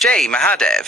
जय महादेव।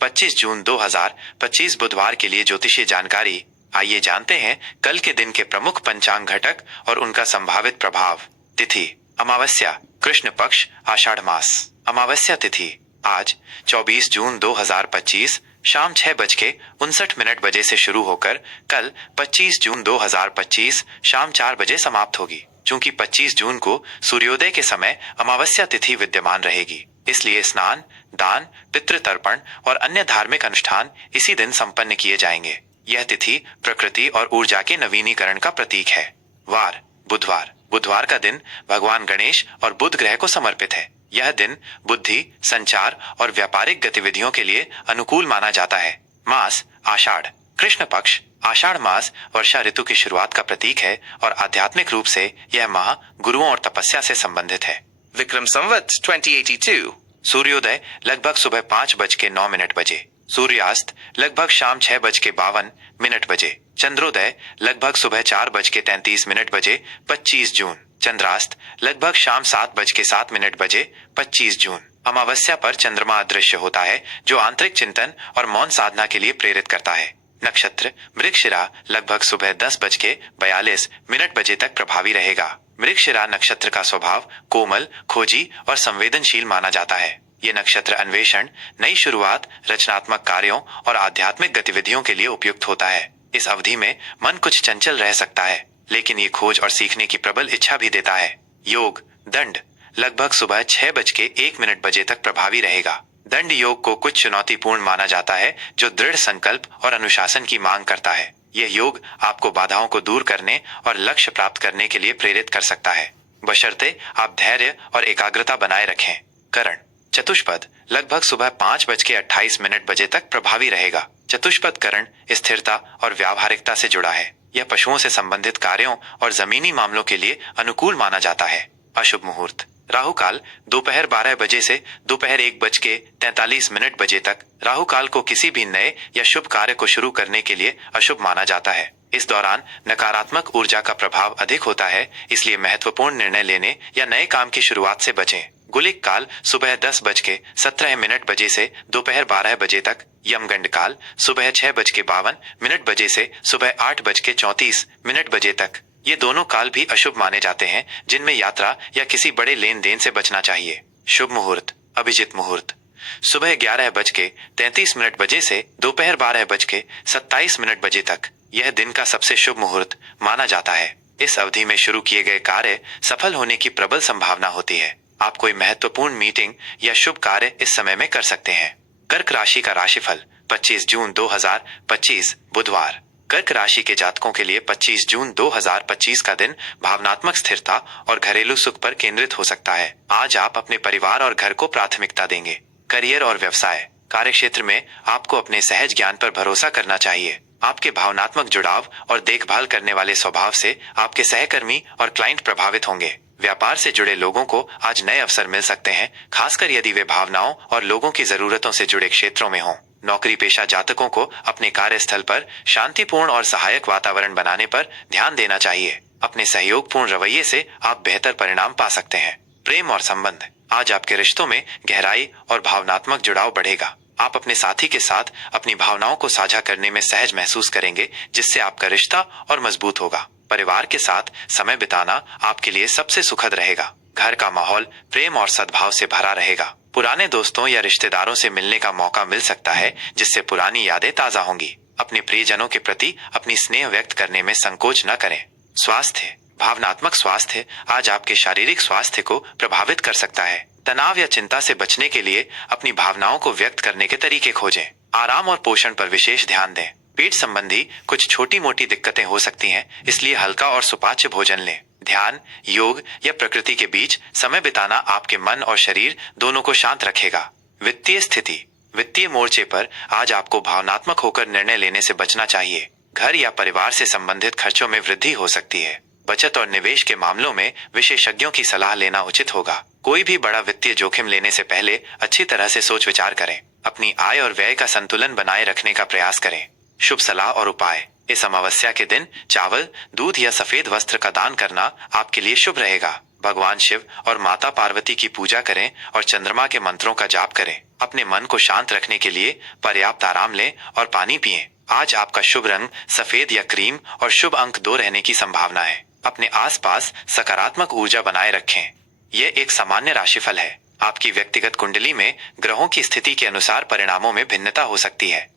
25 जून 2025 बुधवार के लिए ज्योतिषीय जानकारी। आइए जानते हैं कल के दिन के प्रमुख पंचांग घटक और उनका संभावित प्रभाव। तिथि अमावस्या, कृष्ण पक्ष, आषाढ़ मास। अमावस्या तिथि आज 24 जून 2025 शाम 6:59 बजे से शुरू होकर कल 25 जून 2025 शाम 4 बजे समाप्त होगी। चूंकि 25 जून को सूर्योदय के समय अमावस्या तिथि विद्यमान रहेगी, इसलिए स्नान, दान, पितृतर्पण और अन्य धार्मिक अनुष्ठान इसी दिन संपन्न किए जाएंगे। यह तिथि प्रकृति और ऊर्जा के नवीनीकरण का प्रतीक है। वार बुधवार। बुधवार का दिन भगवान गणेश और बुध ग्रह को समर्पित है। यह दिन बुद्धि, संचार और व्यापारिक गतिविधियों के लिए अनुकूल माना जाता है। मास आषाढ़, कृष्ण पक्ष। आषाढ़ मास वर्षा ऋतु की शुरुआत का प्रतीक है और आध्यात्मिक रूप से यह माह गुरुओं और तपस्या से संबंधित है। विक्रम संवत 2082। सूर्योदय लगभग सुबह 5:09 बजे। सूर्यास्त लगभग शाम 6:52 बजे। चंद्रोदय लगभग सुबह 4:33 बजे 25 जून। चंद्रास्त लगभग शाम 7:07 बजे 25 जून। अमावस्या पर चंद्रमा अदृश्य होता है, जो आंतरिक चिंतन और मौन साधना के लिए प्रेरित करता है। नक्षत्र मृगशिरा लगभग सुबह 10:42 बजे तक प्रभावी रहेगा। मृगशिरा नक्षत्र का स्वभाव कोमल, खोजी और संवेदनशील माना जाता है। ये नक्षत्र अन्वेषण, नई शुरुआत, रचनात्मक कार्यों और आध्यात्मिक गतिविधियों के लिए उपयुक्त होता है। इस अवधि में मन कुछ चंचल रह सकता है, लेकिन ये खोज और सीखने की प्रबल इच्छा भी देता है। योग दंड लगभग सुबह 6:01 बजे तक प्रभावी रहेगा। दंड योग को कुछ चुनौतीपूर्ण माना जाता है, जो दृढ़ संकल्प और अनुशासन की मांग करता है। यह योग आपको बाधाओं को दूर करने और लक्ष्य प्राप्त करने के लिए प्रेरित कर सकता है, बशर्ते आप धैर्य और एकाग्रता बनाए रखें। करण चतुष्पद लगभग सुबह 5:28 बजे तक प्रभावी रहेगा। चतुष्पद करण स्थिरता और व्यावहारिकता से जुड़ा है। यह पशुओं से संबंधित कार्यों और जमीनी मामलों के लिए अनुकूल माना जाता है। अशुभ मुहूर्त राहु काल दोपहर 12 बजे से दोपहर 1:43 बजे तक। राहु काल को किसी भी नए या शुभ कार्य को शुरू करने के लिए अशुभ माना जाता है। इस दौरान नकारात्मक ऊर्जा का प्रभाव अधिक होता है, इसलिए महत्वपूर्ण निर्णय लेने या नए काम की शुरुआत से बचें। गुलिक काल सुबह 10:17 बजे से दोपहर 12 बजे तक। यमगंड काल सुबह 6:52 बजे से सुबह 8:34 बजे तक। ये दोनों काल भी अशुभ माने जाते हैं, जिनमें यात्रा या किसी बड़े लेन देन से बचना चाहिए। शुभ मुहूर्त अभिजित मुहूर्त सुबह 11:33 बजे से दोपहर 12:27 बजे तक। यह दिन का सबसे शुभ मुहूर्त माना जाता है। इस अवधि में शुरू किए गए कार्य सफल होने की प्रबल संभावना होती है। आप कोई महत्वपूर्ण मीटिंग या शुभ कार्य इस समय में कर सकते हैं। कर्क राशि का राशिफल 25 जून 2025 बुधवार। कर्क राशि के जातकों के लिए 25 जून 2025 का दिन भावनात्मक स्थिरता और घरेलू सुख पर केंद्रित हो सकता है। आज आप अपने परिवार और घर को प्राथमिकता देंगे। करियर और व्यवसाय कार्य क्षेत्र में आपको अपने सहज ज्ञान पर भरोसा करना चाहिए। आपके भावनात्मक जुड़ाव और देखभाल करने वाले स्वभाव से आपके सहकर्मी और क्लाइंट प्रभावित होंगे। व्यापार से जुड़े लोगों को आज नए अवसर मिल सकते हैं, खासकर यदि वे भावनाओं और लोगों की जरूरतों से जुड़े क्षेत्रों में हों। नौकरी पेशा जातकों को अपने कार्यस्थल पर शांतिपूर्ण और सहायक वातावरण बनाने पर ध्यान देना चाहिए। अपने सहयोगपूर्ण रवैये से आप बेहतर परिणाम पा सकते हैं। प्रेम और संबंध आज आपके रिश्तों में गहराई और भावनात्मक जुड़ाव बढ़ेगा। आप अपने साथी के साथ अपनी भावनाओं को साझा करने में सहज महसूस करेंगे, जिससे आपका रिश्ता और मजबूत होगा। परिवार के साथ समय बिताना आपके लिए सबसे सुखद रहेगा। घर का माहौल प्रेम और सद्भाव से भरा रहेगा। पुराने दोस्तों या रिश्तेदारों से मिलने का मौका मिल सकता है, जिससे पुरानी यादें ताजा होंगी। अपने प्रियजनों के प्रति अपनी स्नेह व्यक्त करने में संकोच न करें। स्वास्थ्य भावनात्मक स्वास्थ्य आज आपके शारीरिक स्वास्थ्य को प्रभावित कर सकता है। तनाव या चिंता से बचने के लिए अपनी भावनाओं को व्यक्त करने के तरीके खोजें। आराम और पोषण पर विशेष ध्यान दें। पेट संबंधी कुछ छोटी मोटी दिक्कतें हो सकती हैं, इसलिए हल्का और सुपाच्य भोजन लें। ध्यान, योग या प्रकृति के बीच समय बिताना आपके मन और शरीर दोनों को शांत रखेगा। वित्तीय स्थिति वित्तीय मोर्चे पर आज आपको भावनात्मक होकर निर्णय लेने से बचना चाहिए। घर या परिवार से संबंधित खर्चों में वृद्धि हो सकती है। बचत और निवेश के मामलों में विशेषज्ञों की सलाह लेना उचित होगा। कोई भी बड़ा वित्तीय जोखिम लेने से पहले अच्छी तरह से सोच विचार करें। अपनी आय और व्यय का संतुलन बनाए रखने का प्रयास करें। शुभ सलाह और उपाय इस अमावस्या के दिन चावल, दूध या सफेद वस्त्र का दान करना आपके लिए शुभ रहेगा। भगवान शिव और माता पार्वती की पूजा करें और चंद्रमा के मंत्रों का जाप करें। अपने मन को शांत रखने के लिए पर्याप्त आराम लें और पानी पिएं। आज आपका शुभ रंग सफेद या क्रीम और शुभ अंक 2 रहने की संभावना है। अपने आसपास सकारात्मक ऊर्जा बनाए रखें। यह एक सामान्य राशिफल है। आपकी व्यक्तिगत कुंडली में ग्रहों की स्थिति के अनुसार परिणामों में भिन्नता हो सकती है।